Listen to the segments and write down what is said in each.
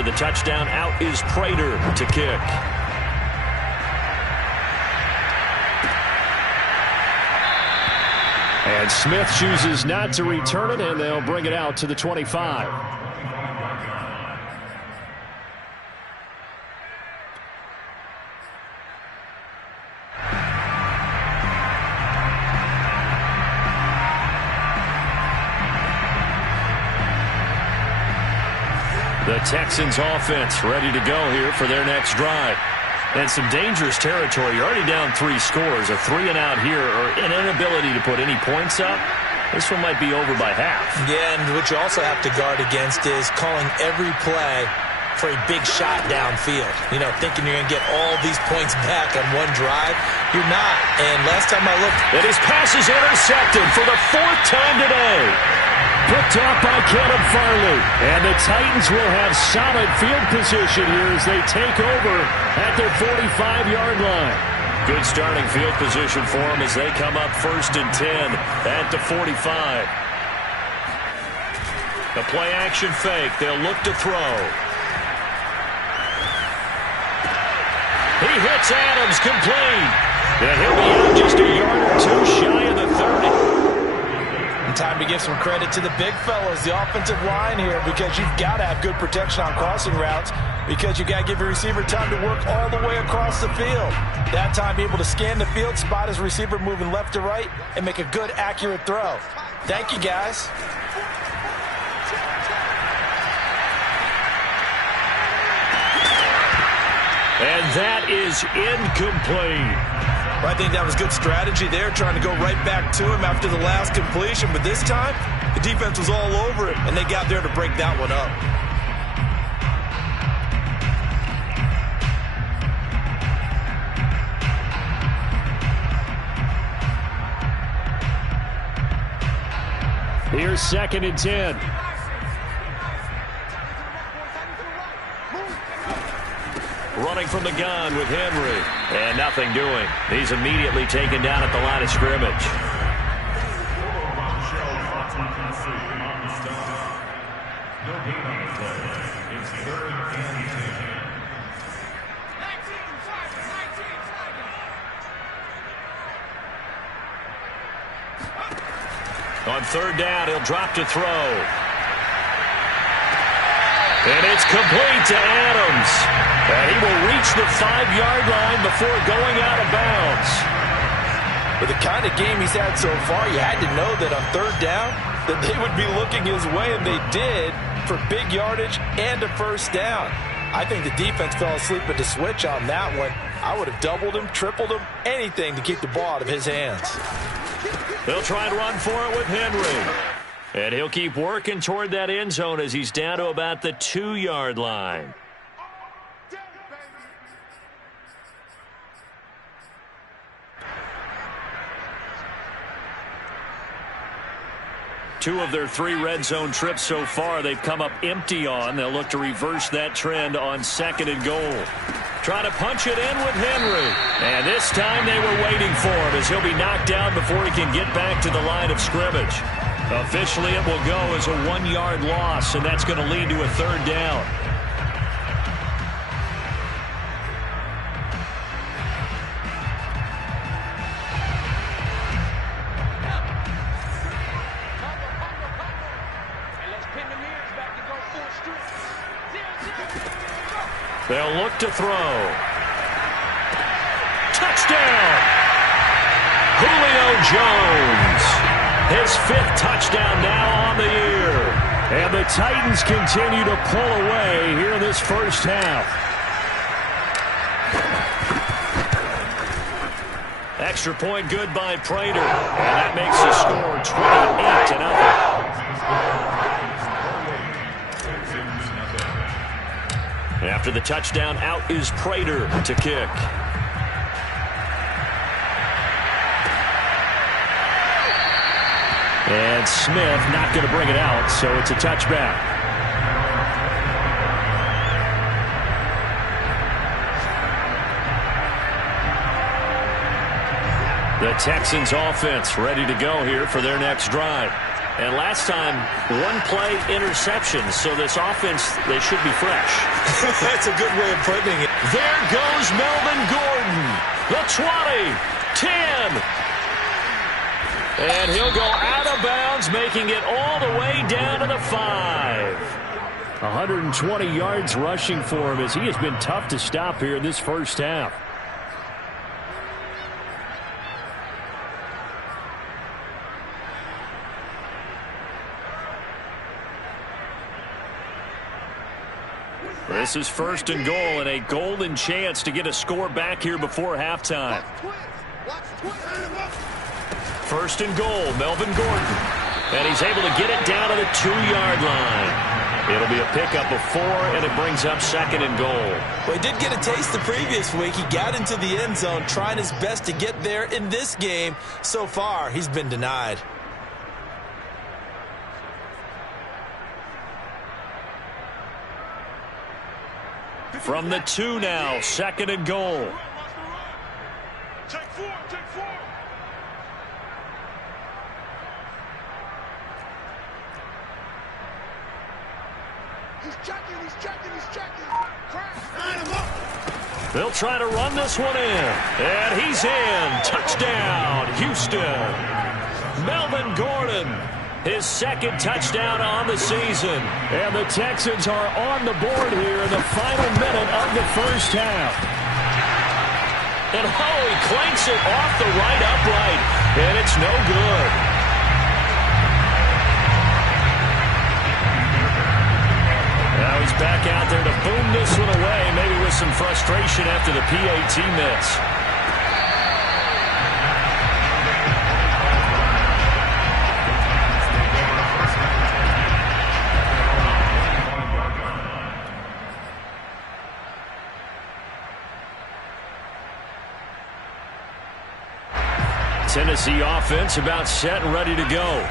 After the touchdown, out is Prater to kick. And Smith chooses not to return it, and they'll bring it out to the 25. The Texans offense ready to go here for their next drive. And some dangerous territory. You're already down 3 scores. A 3-and-out here, or an inability to put any points up. This one might be over by half. Yeah, and what you also have to guard against is calling every play for a big shot downfield. You know, thinking you're going to get all these points back on one drive. You're not. And last time I looked, and his pass is intercepted for the 4th time today. Picked off by Caleb Farley. And the Titans will have solid field position here as they take over at their 45-yard line. Good starting field position for them as they come up 1st and 10 at the 45. The play-action fake. They'll look to throw. He hits Adams, complete. And he'll be out just a yard or 2 shy of the 30. And time to give some credit to the big fellas, the offensive line here, because you've got to have good protection on crossing routes, because you've got to give your receiver time to work all the way across the field. That time, be able to scan the field, spot his receiver moving left to right, and make a good, accurate throw. Thank you, guys. And that is incomplete. I think that was good strategy there, trying to go right back to him after the last completion. But this time, the defense was all over it, and they got there to break that one up. Here's 2nd and 10. Running from the gun with Henry. And nothing doing. He's immediately taken down at the line of scrimmage. On 3rd down, he'll drop to throw. And it's complete to Adams. And he will reach the 5-yard line before going out of bounds. With the kind of game he's had so far, you had to know that on 3rd down that they would be looking his way, and they did, for big yardage and a 1st down. I think the defense fell asleep at the switch on that one. I would have doubled him, tripled him, anything to keep the ball out of his hands. They'll try and run for it with Henry. And he'll keep working toward that end zone as he's down to about the 2-yard line. Two of their 3 red zone trips so far they've come up empty on. They'll look to reverse that trend on 2nd and goal. Try to punch it in with Henry. And this time they were waiting for him as he'll be knocked down before he can get back to the line of scrimmage. Officially, it will go as a 1-yard loss, and that's going to lead to a 3rd down. They'll look to throw. Touchdown! Julio Jones. His 5th touchdown now on the year. And the Titans continue to pull away here in this first half. Extra point good by Prater. And that makes the score 28-0. After the touchdown, out is Prater to kick. And Smith not going to bring it out, so it's a touchback. The Texans offense ready to go here for their next drive. And last time, one play interception. So this offense, they should be fresh. That's a good way of putting it. There goes Melvin Gordon. The 20, 10. And he'll go out of bounds, making it all the way down to the 5. 120 yards rushing for him as he has been tough to stop here in this first half. This is first and goal and a golden chance to get a score back here before halftime. First and goal, Melvin Gordon. And he's able to get it down to the 2-yard line. It'll be a pickup of 4, and it brings up second and goal. Well, he did get a taste the previous week. He got into the end zone, trying his best to get there in this game. So far, he's been denied. From the 2 now, second and goal. Take 4, take 4. He's checking. Line him up. They'll try to run this one in. And he's in. Touchdown, Houston. Melvin Gordon, his second touchdown on the season. And the Texans are on the board here in the final minute of the first half. And he clanks it off the right upright. And it's no good. Now he's back out there to boom this one away, maybe with some frustration after the PAT miss. Tennessee offense about set and ready to go.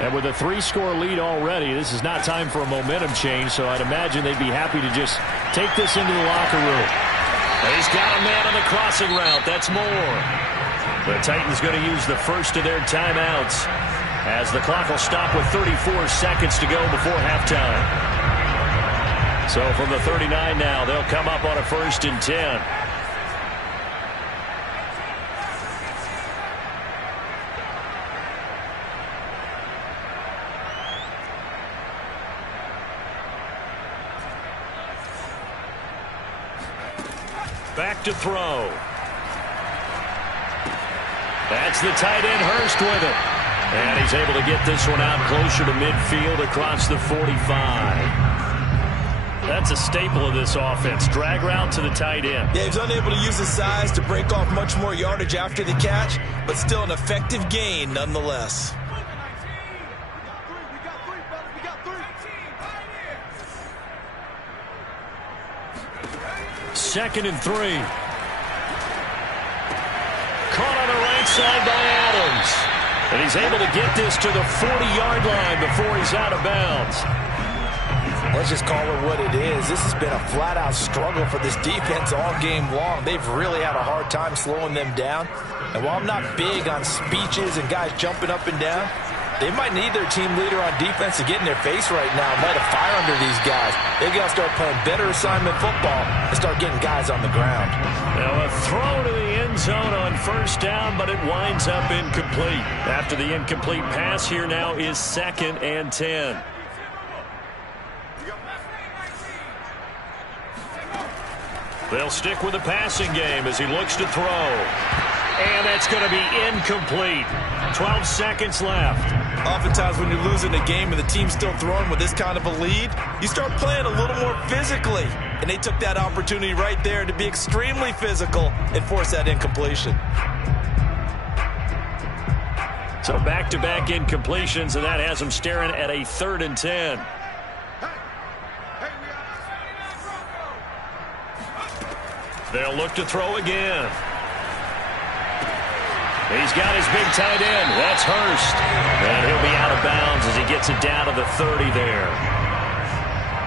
And with a 3-score lead already, this is not time for a momentum change, so I'd imagine they'd be happy to just take this into the locker room. He's got a man on the crossing route. That's more. The Titans going to use the first of their timeouts as the clock will stop with 34 seconds to go before halftime. So from the 39 now, they'll come up on a 1st and 10. Back to throw. That's the tight end, Hurst, with it. And he's able to get this one out closer to midfield across the 45. That's a staple of this offense. Drag route to the tight end. Yeah, he was unable to use his size to break off much more yardage after the catch, but still an effective gain nonetheless. Second and 3. Caught on the right side by Adams. And he's able to get this to the 40-yard line before he's out of bounds. Let's just call it what it is. This has been a flat-out struggle for this defense all game long. They've really had a hard time slowing them down. And while I'm not big on speeches and guys jumping up and down, they might need their team leader on defense to get in their face right now and light a fire under these guys. They've got to start playing better assignment football and start getting guys on the ground. Now a throw to the end zone on first down, but it winds up incomplete. After the incomplete pass, here now is 2nd and 10. They'll stick with the passing game as he looks to throw. And that's going to be incomplete. 12 seconds left. Oftentimes when you're losing a game and the team's still throwing with this kind of a lead, you start playing a little more physically. And they took that opportunity right there to be extremely physical and force that incompletion. So back-to-back incompletions, and that has them staring at a 3rd and 10. They'll look to throw again. He's got his big tight end. That's Hurst. And he'll be out of bounds as he gets it down to the 30 there.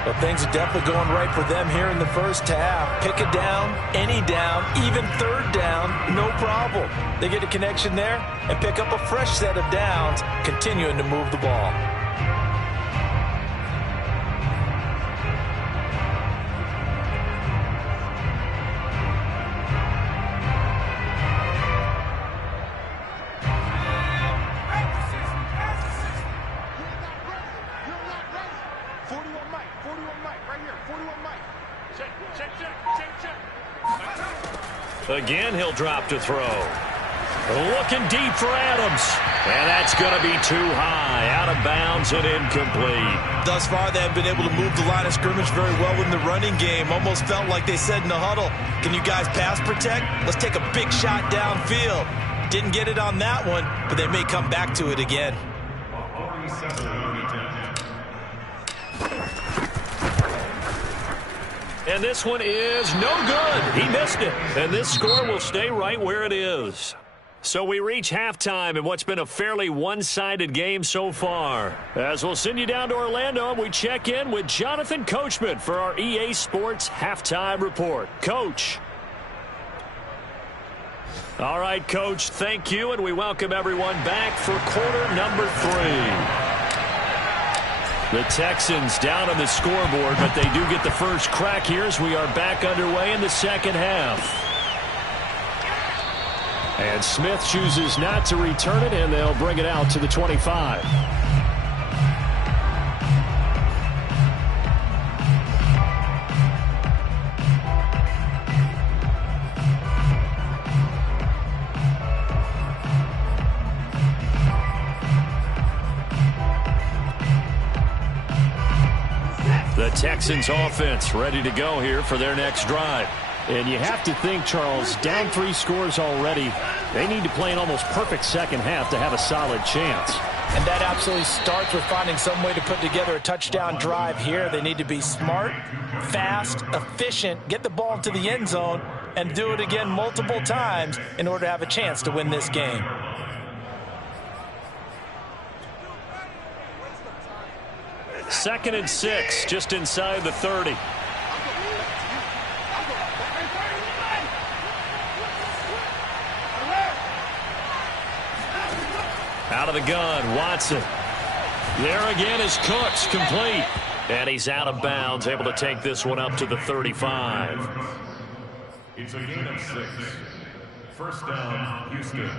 Well, things are definitely going right for them here in the first half. Pick a down, any down, even third down, no problem. They get a connection there and pick up a fresh set of downs, continuing to move the ball. Again, he'll drop to throw. Looking deep for Adams. And that's going to be too high. Out of bounds and incomplete. Thus far, they have been able to move the line of scrimmage very well in the running game. Almost felt like they said in the huddle, can you guys pass protect? Let's take a big shot downfield. Didn't get it on that one, but they may come back to it again. And this one is no good. He missed it. And this score will stay right where it is. So we reach halftime in what's been a fairly one-sided game so far. As we'll send you down to Orlando, and we check in with Jonathan Coachman for our EA Sports Halftime Report. Coach. All right, Coach, thank you, and we welcome everyone back for quarter number 3. The Texans down on the scoreboard, but they do get the first crack here as we are back underway in the second half. And Smith chooses not to return it, and they'll bring it out to the 25. The Texans offense ready to go here for their next drive. And you have to think, Charles, down 3 scores already. They need to play an almost perfect second half to have a solid chance. And that absolutely starts with finding some way to put together a touchdown drive here. They need to be smart, fast, efficient, get the ball into the end zone, and do it again multiple times in order to have a chance to win this game. Second and 6, just inside the 30. Out of the gun, Watson. There again is Cooks, complete. And he's out of bounds, able to take this one up to the 35. It's a gain of 6. First down, Houston.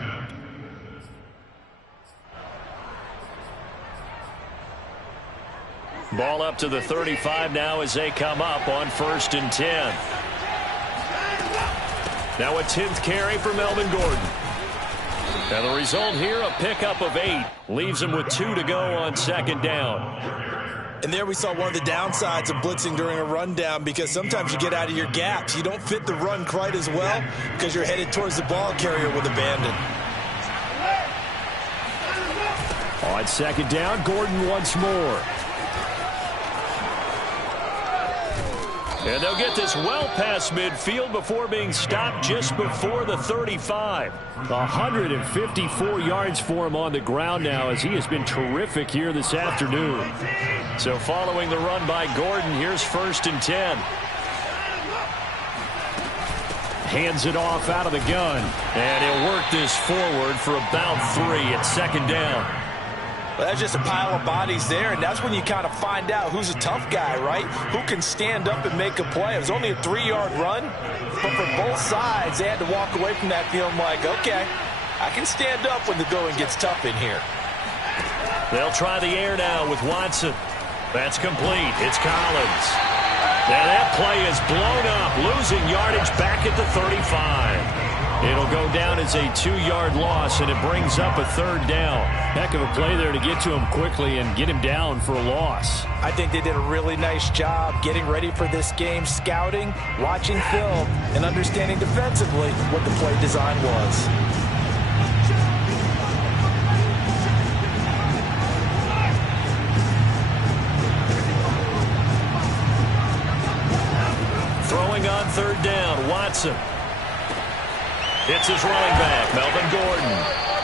Ball up to the 35 now as they come up on 1st and 10. Now a 10th carry for Melvin Gordon. And the result here, a pickup of 8. Leaves him with 2 to go on 2nd down. And there we saw one of the downsides of blitzing during a rundown, because sometimes you get out of your gaps. You don't fit the run quite as well because you're headed towards the ball carrier with abandon. On 2nd down, Gordon once more. And they'll get this well past midfield before being stopped just before the 35. 154 yards for him on the ground now, as he has been terrific here this afternoon. So following the run by Gordon, here's 1st and 10. Hands it off out of the gun. And he'll work this forward for about 3 at 2nd down. Well, that's just a pile of bodies there, and that's when you kind of find out who's a tough guy, right? Who can stand up and make a play. It was only a 3-yard run, but for both sides, they had to walk away from that feeling like, okay, I can stand up when the going gets tough in here. They'll try the air now with Watson. That's complete. It's Collins. And that play is blown up, losing yardage back at the 35. It'll go down as a 2-yard loss, and it brings up a 3rd down. Heck of a play there to get to him quickly and get him down for a loss. I think they did a really nice job getting ready for this game, scouting, watching film, and understanding defensively what the play design was. Throwing on 3rd down, Watson. It's his running back, Melvin Gordon.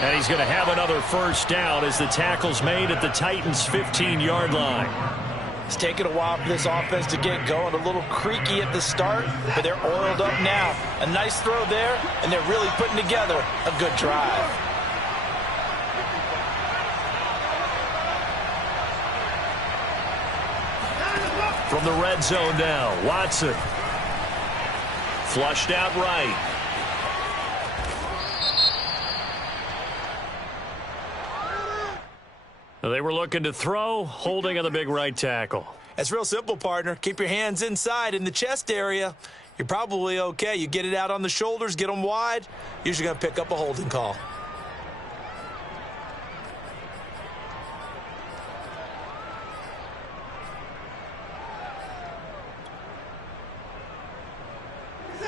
And he's going to have another 1st down as the tackle's made at the Titans' 15-yard line. It's taken a while for this offense to get going. A little creaky at the start, but they're oiled up now. A nice throw there, and they're really putting together a good drive. From the red zone now, Watson. Flushed out right. They were looking to throw, holding on the big right tackle. It's real simple, partner. Keep your hands inside in the chest area. You're probably okay. You get it out on the shoulders, get them wide. Usually going to pick up a holding call.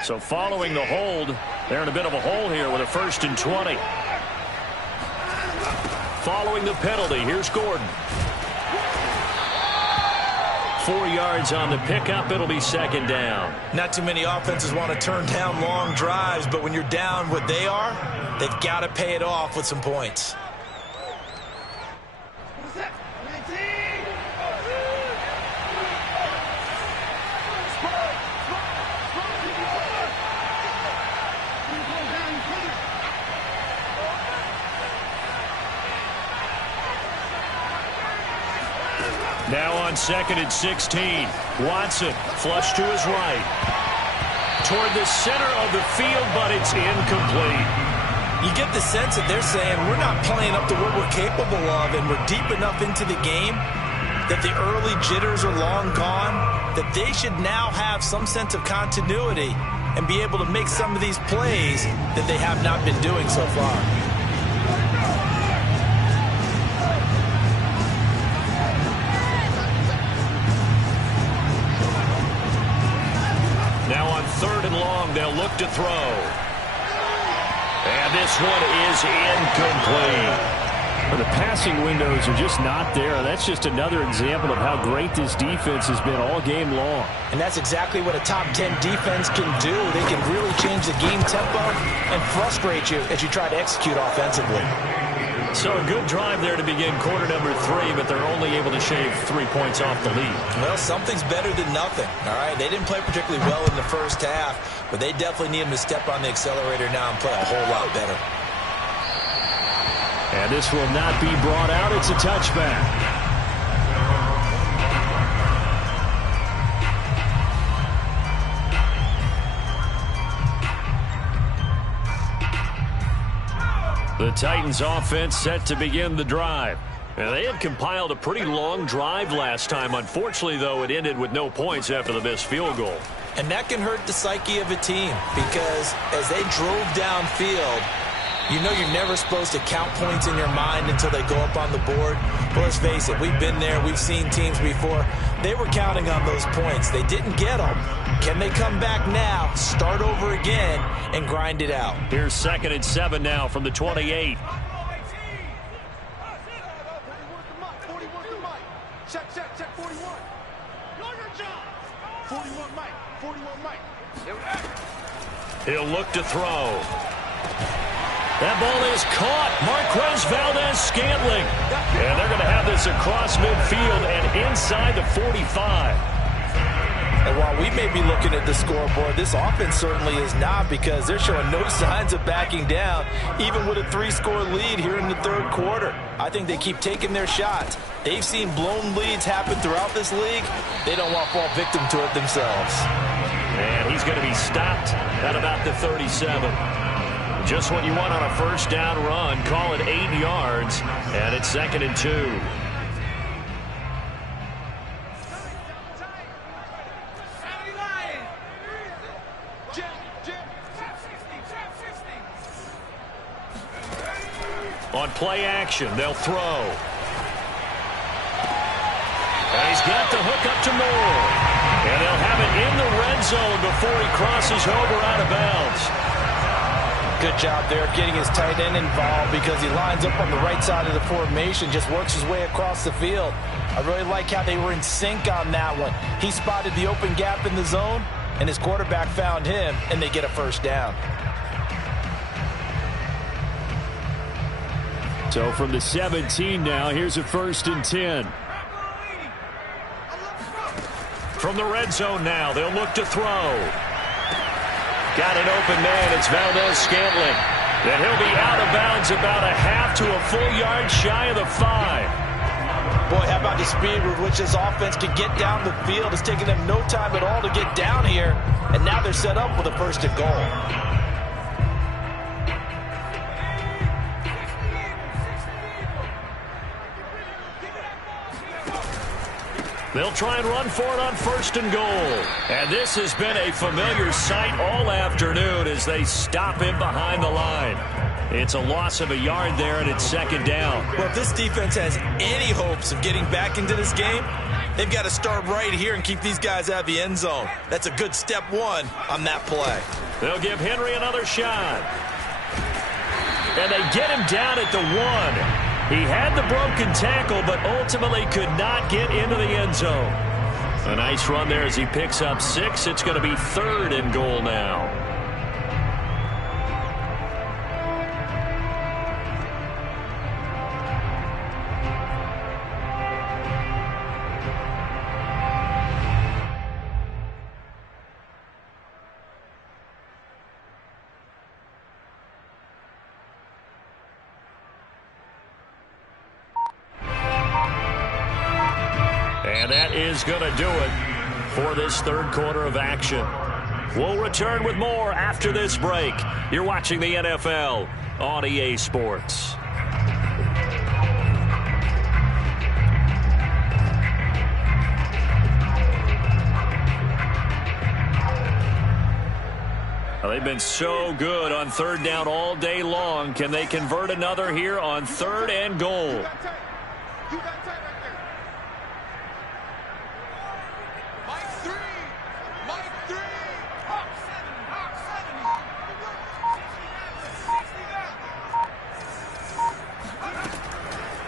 So following the hold, they're in a bit of a hole here with a 1st and 20. Following the penalty, here's Gordon. 4 yards on the pickup. It'll be 2nd down. Not too many offenses want to turn down long drives, but when you're down what they are, they've got to pay it off with some points. Now on 2nd and 16. Watson flush to his right. Toward the center of the field, but it's incomplete. You get the sense that they're saying we're not playing up to what we're capable of, and we're deep enough into the game that the early jitters are long gone, that they should now have some sense of continuity and be able to make some of these plays that they have not been doing so far. Now on 3rd and long, they'll look to throw. And this one is incomplete. Well, the passing windows are just not there. That's just another example of how great this defense has been all game long. And that's exactly what a top 10 defense can do. They can really change the game tempo and frustrate you as you try to execute offensively. So a good drive there to begin quarter number 3, but they're only able to shave 3 points off the lead. Well, something's better than nothing, all right? They didn't play particularly well in the first half, but they definitely need them to step on the accelerator now and play a whole lot better. And this will not be brought out. It's a touchback. The Titans offense set to begin the drive. And they had compiled a pretty long drive last time. Unfortunately, though, it ended with no points after the missed field goal. And that can hurt the psyche of a team because as they drove downfield, you know you're never supposed to count points in your mind until they go up on the board. But let's face it, we've been there. We've seen teams before. They were counting on those points. They didn't get them. Can they come back now, start over again, and grind it out? Here's 2nd and 7 now from the 28. Check 41. 41 Mike. 41 Mike. He'll look to throw. That ball is caught. Marquez Valdes-Scantling. And they're going to have this across midfield and inside the 45. And while we may be looking at the scoreboard, this offense certainly is not because they're showing no signs of backing down, even with a 3-score lead here in the 3rd quarter. I think they keep taking their shots. They've seen blown leads happen throughout this league. They don't want to fall victim to it themselves. And he's going to be stopped at about the 37. Just what you want on a 1st down run. Call it 8 yards, and it's 2nd and 2. On play action, they'll throw. And he's got the hook up to Moore. And they'll have it in the red zone before he crosses over out of bounds. Good job there getting his tight end involved because he lines up on the right side of the formation, just works his way across the field. I really like how they were in sync on that one. He spotted the open gap in the zone, and his quarterback found him, and they get a 1st down. So from the 17 now, here's a 1st and 10. From the red zone now, they'll look to throw. Got an open man. It's Valdez-Scantling. And he'll be out of bounds about a half to a full yard shy of the 5. Boy, how about the speed with which this offense can get down the field? It's taking them no time at all to get down here. And now they're set up with a first and goal. They'll try and run for it on first and goal. And this has been a familiar sight all afternoon as they stop him behind the line. It's a loss of a yard there, and it's second down. Well, if this defense has any hopes of getting back into this game, they've got to start right here and keep these guys out of the end zone. That's a good step one on that play. They'll give Henry another shot. And they get him down at the 1. He had the broken tackle, but ultimately could not get into the end zone. A nice run there as he picks up 6. It's going to be third and goal now. And that is going to do it for this third quarter of action. We'll return with more after this break. You're watching the NFL on EA Sports. Well, they've been so good on third down all day long. Can they convert another here on third and goal?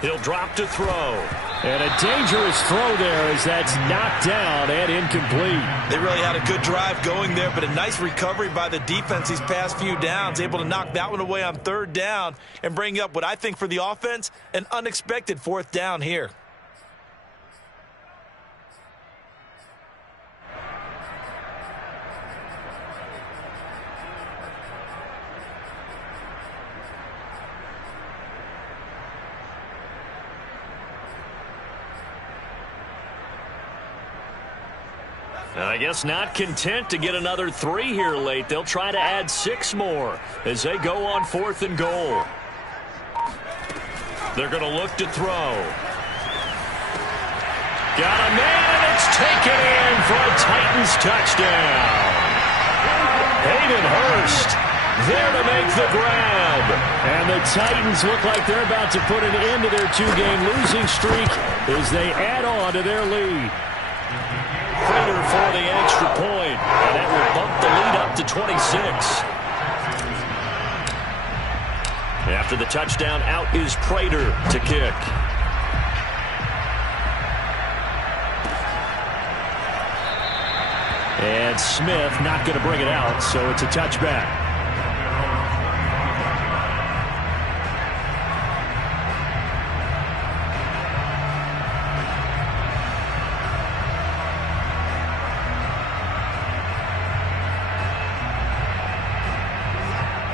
He'll drop to throw. And a dangerous throw there as that's knocked down and incomplete. They really had a good drive going there, but a nice recovery by the defense these past few downs, able to knock that one away on third down and bring up what I think for the offense, an unexpected fourth down here. I guess not content to get another 3 here late. They'll try to add 6 more as they go on fourth and goal. They're going to look to throw. Got a man, and it's taken in for a Titans touchdown. Hayden Hurst there to make the grab. And the Titans look like they're about to put an end to their 2-game losing streak as they add on to their lead. Prater for the extra point, and that will bump the lead up to 26. After the touchdown, out is Prater to kick. And Smith not going to bring it out, so it's a touchback.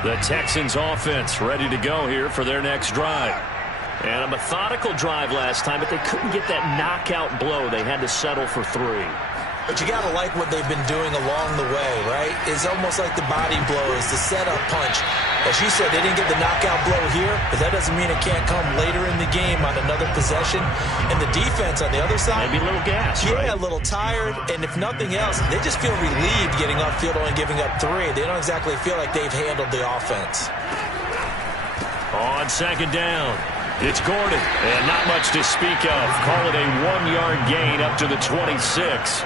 The Texans offense ready to go here for their next drive. And a methodical drive last time, but they couldn't get that knockout blow. They had to settle for 3. But you got to like what they've been doing along the way, right? It's almost like the body blows, the setup punch. As you said, they didn't get the knockout blow here, but that doesn't mean it can't come later in the game on another possession. And the defense on the other side, maybe a little gas, yeah, right? A little tired. And if nothing else, they just feel relieved getting off field only giving up 3. They don't exactly feel like they've handled the offense. On second down, it's Gordon, and not much to speak of. Call it a 1-yard gain up to the 26.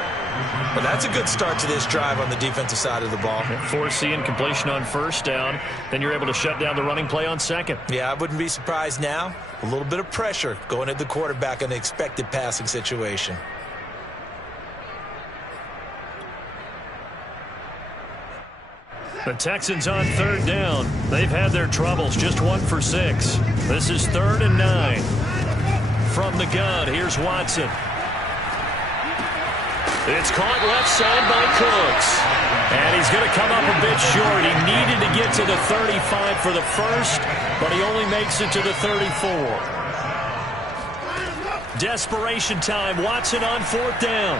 Well, that's a good start to this drive on the defensive side of the ball. Force the incompletion on first down. Then you're able to shut down the running play on second. Yeah, I wouldn't be surprised now. A little bit of pressure going at the quarterback in an expected passing situation. The Texans on third down. They've had their troubles. Just 1 for 6. This is 3rd and 9. From the gun, here's Watson. It's caught left side by Cooks. And he's going to come up a bit short. He needed to get to the 35 for the first, but he only makes it to the 34. Desperation time. Watson on 4th down.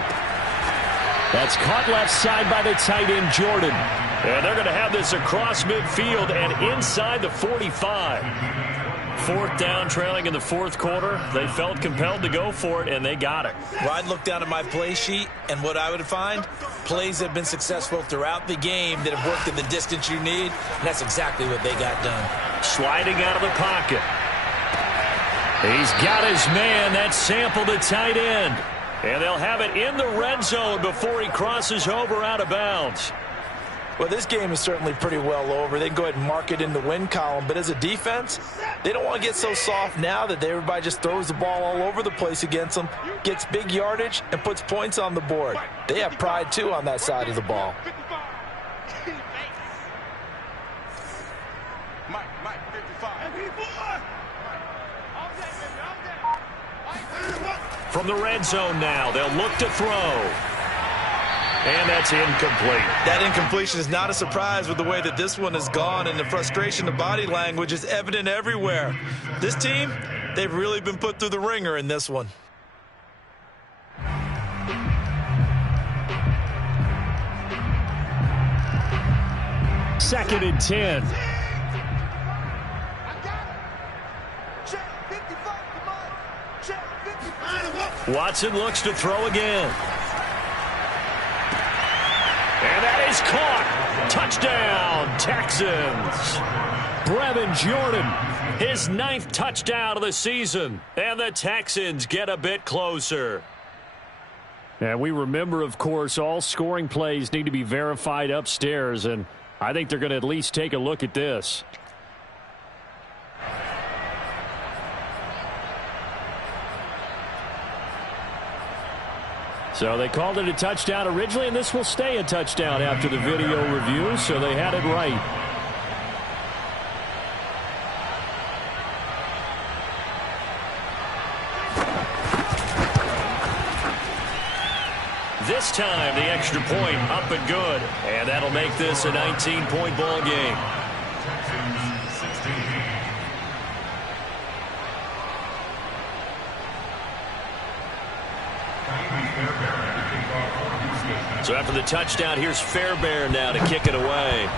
That's caught left side by the tight end, Jordan. And they're going to have this across midfield and inside the 45. 4th down, trailing in the 4th quarter. They felt compelled to go for it, and they got it. Well, I'd look down at my play sheet, and what I would find, plays that have been successful throughout the game that have worked in the distance you need, and that's exactly what they got done. Sliding out of the pocket. He's got his man. That's Sample, the tight end. And they'll have it in the red zone before he crosses over out of bounds. Well, this game is certainly pretty well over. They can go ahead and mark it in the win column. But as a defense, they don't want to get so soft now that everybody just throws the ball all over the place against them, gets big yardage, and puts points on the board. They have pride, too, on that side of the ball. From the red zone now, they'll look to throw. And that's incomplete. That incompletion is not a surprise with the way that this one has gone, and the frustration of body language is evident everywhere. This team, they've really been put through the ringer in this one. Second and 10. Watson looks to throw again. And that is caught. Touchdown, Texans. Brevin Jordan. His 9th touchdown of the season. And the Texans get a bit closer. And we remember, of course, all scoring plays need to be verified upstairs. And I think they're going to at least take a look at this. So they called it a touchdown originally, and this will stay a touchdown after the video review, so they had it right. This time, the extra point up and good. And that'll make this a 19-point ball game. So after the touchdown, here's Fairbairn now to kick it away.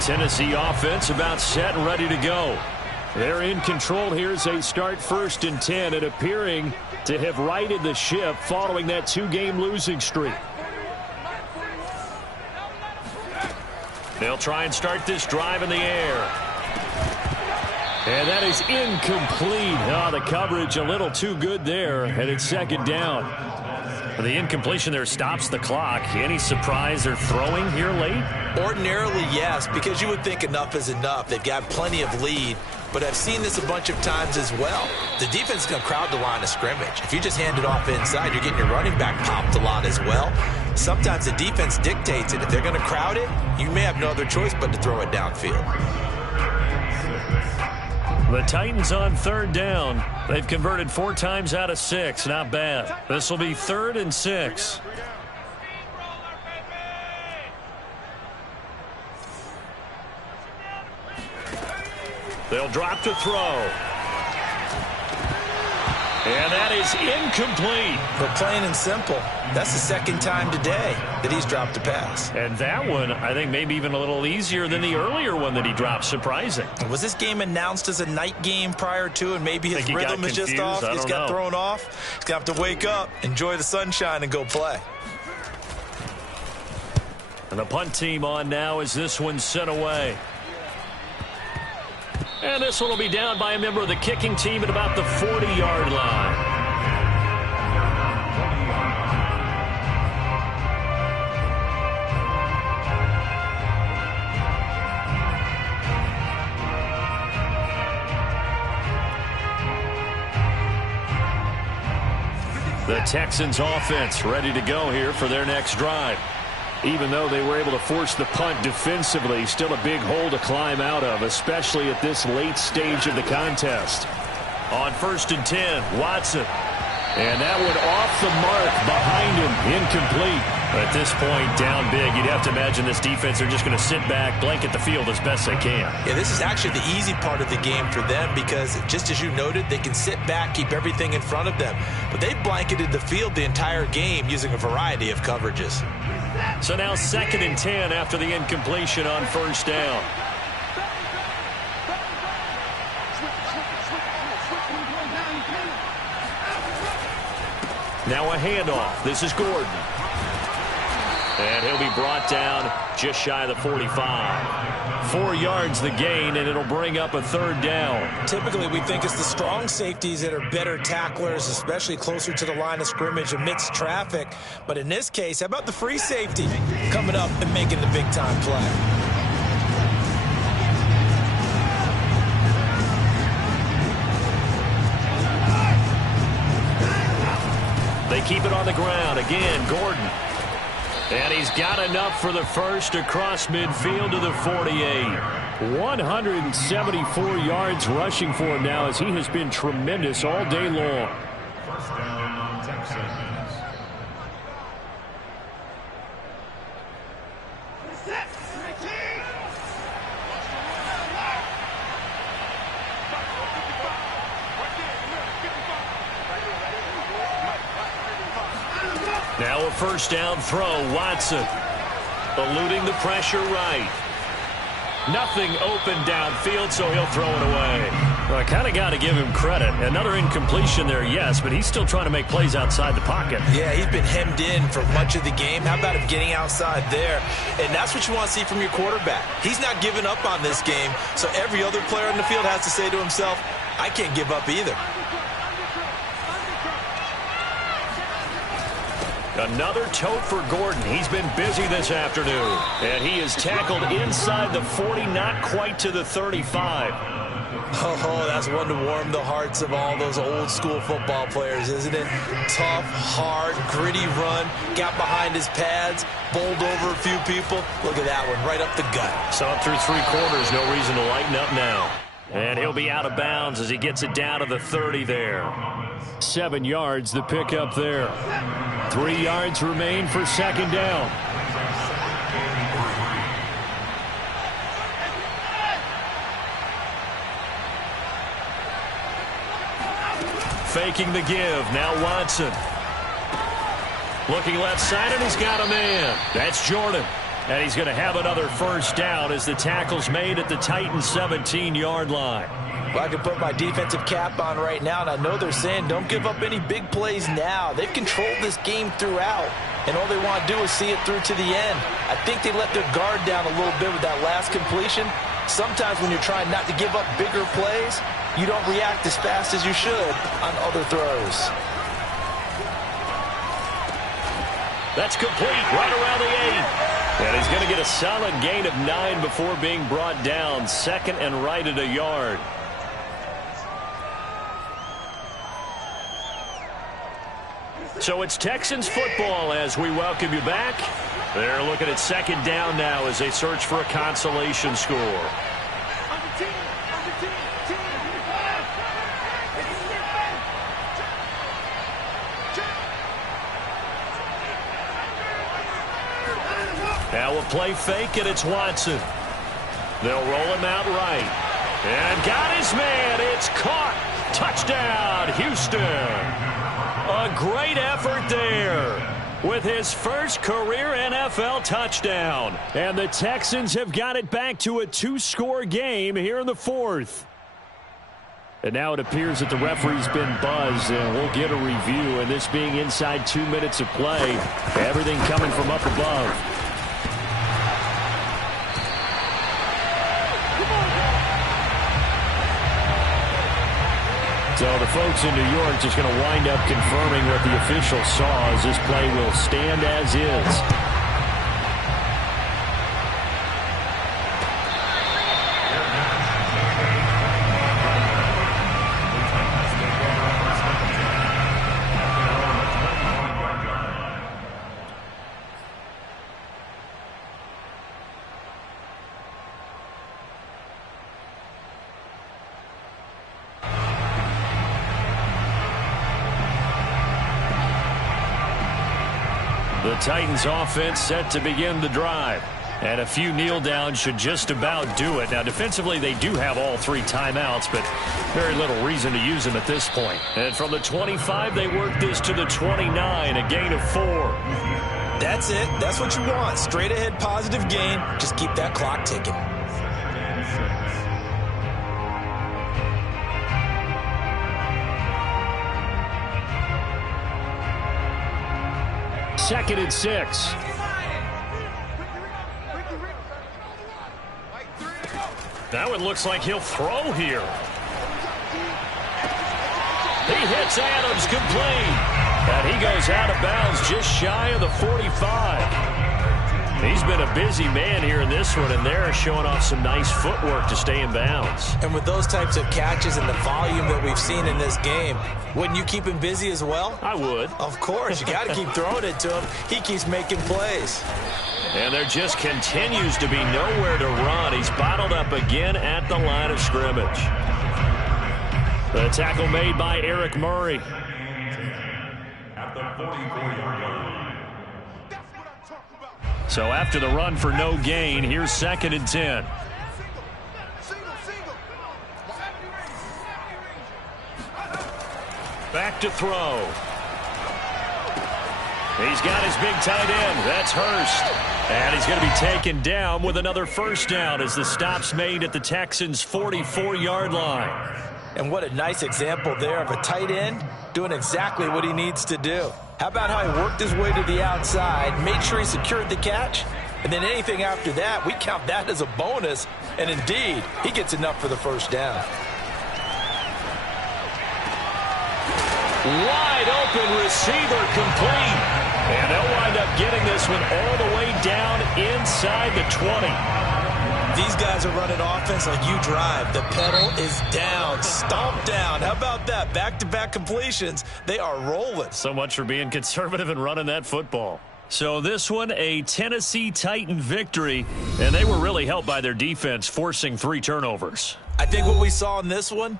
Tennessee offense about set and ready to go. They're in control here as they start 1st and 10 and appearing to have righted the ship following that 2-game losing streak. They'll try and start this drive in the air. And that is incomplete. Oh, the coverage a little too good there, and it's 2nd down. The incompletion there stops the clock. Any surprise they're throwing here late? Ordinarily, yes, because you would think enough is enough. They've got plenty of lead, but I've seen this a bunch of times as well. The defense is going to crowd the line of scrimmage. If you just hand it off inside, you're getting your running back popped a lot as well. Sometimes the defense dictates it. If they're going to crowd it, you may have no other choice but to throw it downfield. The Titans on 3rd down. They've converted 4 times out of 6. Not bad. This will be 3rd and 6. They'll drop to throw. And that is incomplete. But plain and simple, that's the 2nd time today that he's dropped a pass. And that one, I think, maybe even a little easier than the earlier one that he dropped. Surprising. Was this game announced as a night game prior to, and maybe his rhythm is just off? He's got thrown off. He's going to have to wake up, enjoy the sunshine, and go play. And the punt team on now as this one's sent away. And this one will be down by a member of the kicking team at about the 40-yard line. The Texans offense ready to go here for their next drive. Even though they were able to force the punt defensively, still a big hole to climb out of, especially at this late stage of the contest. On 1st and 10, Watson. And that one off the mark behind him, incomplete. At this point, down big, you'd have to imagine this defense are just going to sit back, blanket the field as best they can. Yeah, this is actually the easy part of the game for them because, just as you noted, they can sit back, keep everything in front of them. But they blanketed the field the entire game using a variety of coverages. So now 2nd and 10 after the incompletion on 1st down. Now a handoff. This is Gordon. And he'll be brought down just shy of the 45. 4 yards the gain, and it'll bring up a 3rd down. Typically, we think it's the strong safeties that are better tacklers, especially closer to the line of scrimmage amidst traffic. But in this case, how about the free safety coming up and making the big-time play? They keep it on the ground. Again, Gordon. And he's got enough for the first across midfield to the 48. 174 yards rushing for him now as he has been tremendous all day long. First down, Texans. Now a 1st down throw. Watson eluding the pressure right. Nothing open downfield, so he'll throw it away. Well, I kind of got to give him credit. Another incompletion there, yes, but he's still trying to make plays outside the pocket. Yeah, he's been hemmed in for much of the game. How about him getting outside there? And that's what you want to see from your quarterback. He's not giving up on this game, so every other player in the field has to say to himself, I can't give up either. Another tote for Gordon. He's been busy this afternoon. And he is tackled inside the 40, not quite to the 35. Oh, that's one to warm the hearts of all those old school football players, isn't it? Tough, hard, gritty run, got behind his pads, bowled over a few people. Look at that one, right up the gut. So up through 3 quarters, no reason to lighten up now. And he'll be out of bounds as he gets it down to the 30 there. 7 yards, the pickup there. 3 yards remain for 2nd down. Faking the give. Now Watson. Looking left side, and he's got a man. That's Jordan. And he's going to have another 1st down as the tackle's made at the Titans' 17-yard line. Well, I can put my defensive cap on right now, and I know they're saying don't give up any big plays now. They've controlled this game throughout, and all they want to do is see it through to the end. I think they let their guard down a little bit with that last completion. Sometimes when you're trying not to give up bigger plays, you don't react as fast as you should on other throws. That's complete right around the 8. And he's going to get a solid gain of 9 before being brought down. 2nd and right at a yard. So it's Texans football as we welcome you back. They're looking at 2nd down now as they search for a consolation score. Now a play fake, and it's Watson. They'll roll him out right. And got his man. It's caught. Touchdown, Houston. A great effort there with his first career NFL touchdown. And the Texans have got it back to a 2-score game here in the 4th. And now it appears that the referee's been buzzed, and we'll get a review. And this being inside 2 minutes of play, everything coming from up above. So the folks in New York just going to wind up confirming what the official saw as this play will stand as is. Titans offense set to begin the drive. And a few kneel downs should just about do it. Now, defensively, they do have all 3 timeouts, but very little reason to use them at this point. And from the 25, they work this to the 29, a gain of 4. That's it. That's what you want. Straight ahead positive gain. Just keep that clock ticking. Second and 6. Now it looks like he'll throw here. He hits Adams complete. And he goes out of bounds just shy of the 45. He's been a busy man here in this one, and they're showing off some nice footwork to stay in bounds. And with those types of catches and the volume that we've seen in this game, wouldn't you keep him busy as well? I would. Of course. You got to keep throwing it to him. He keeps making plays. And there just continues to be nowhere to run. He's bottled up again at the line of scrimmage. The tackle made by Eric Murray. At the 44-yard line. So after the run for no gain, here's second and 10. Back to throw. He's got his big tight end. That's Hurst. And he's going to be taken down with another first down as the stop's made at the Texans' 44-yard line. And what a nice example there of a tight end doing exactly what he needs to do. How about how he worked his way to the outside, made sure he secured the catch, and then anything after that, we count that as a bonus. And indeed, he gets enough for the first down. Wide open receiver complete. And they'll wind up getting this one all the way down inside the 20. These guys are running offense like you drive. The pedal is down, stomp down. How about that? Back-to-back completions. They are rolling. So much for being conservative and running that football. So this one, a Tennessee Titan victory, and they were really helped by their defense, forcing 3 turnovers. I think what we saw in this one,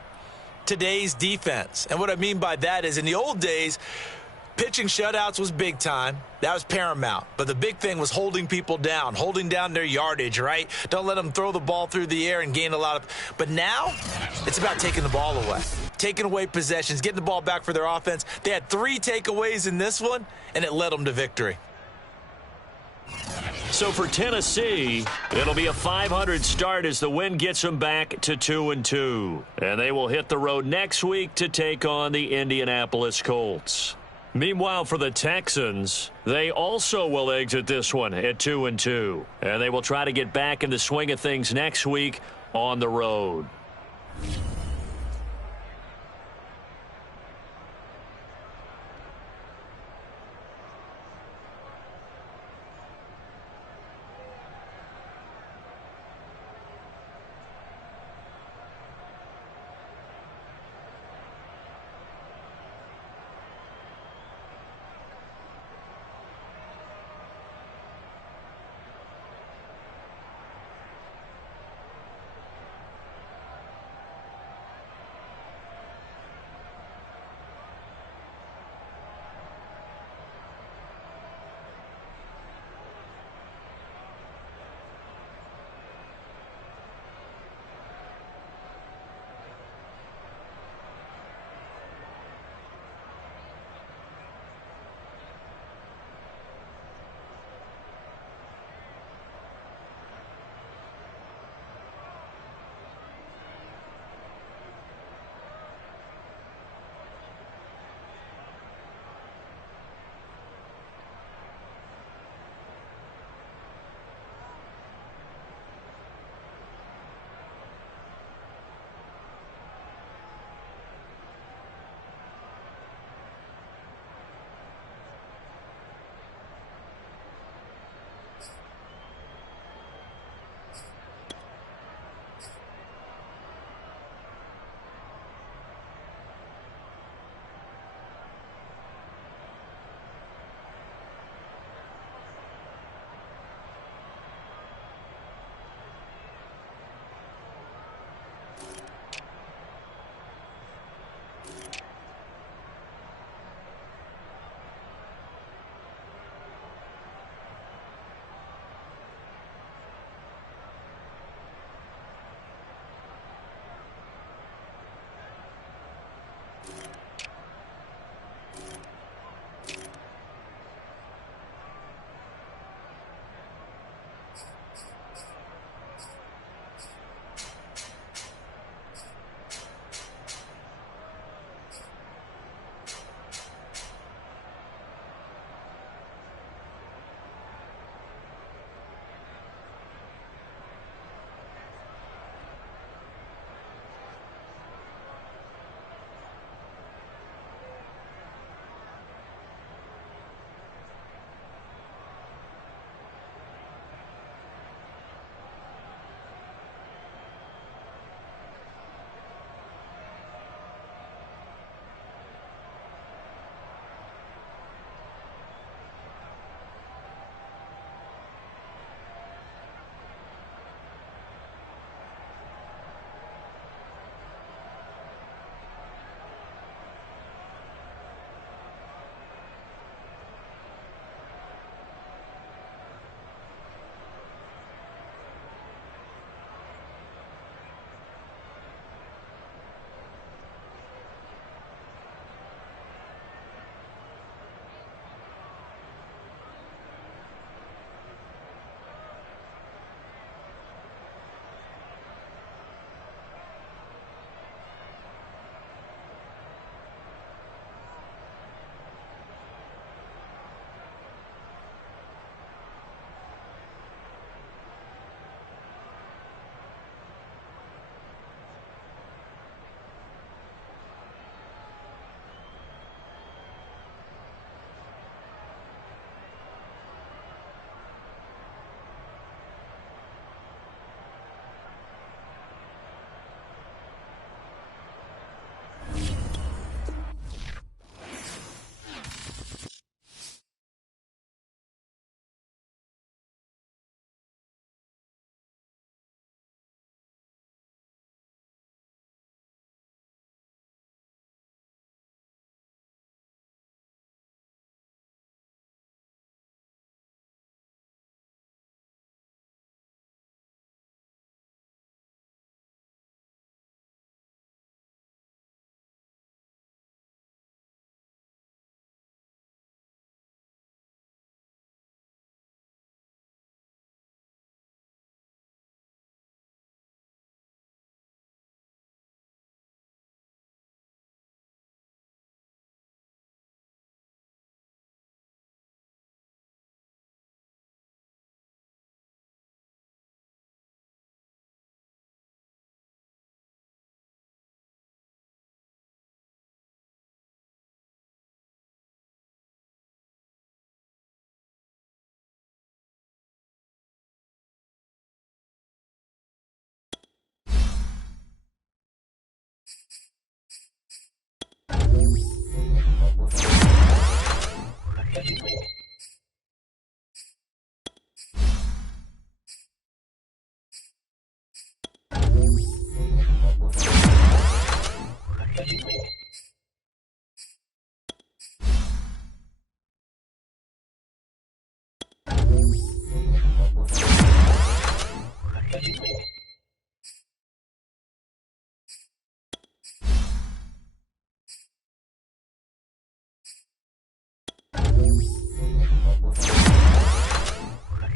today's defense. And what I mean by that is in the old days, pitching shutouts was big time. That was paramount. But the big thing was holding people down, holding down their yardage, right? Don't let them throw the ball through the air and gain a lot of... But now, it's about taking the ball away. Taking away possessions, getting the ball back for their offense. They had 3 takeaways in this one, and it led them to victory. So for Tennessee, it'll be a 500 start as the win gets them back to 2-2. And they will hit the road next week to take on the Indianapolis Colts. Meanwhile, for the Texans, they also will exit this one at 2-2. And they will try to get back in the swing of things next week on the road.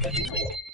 Thank you.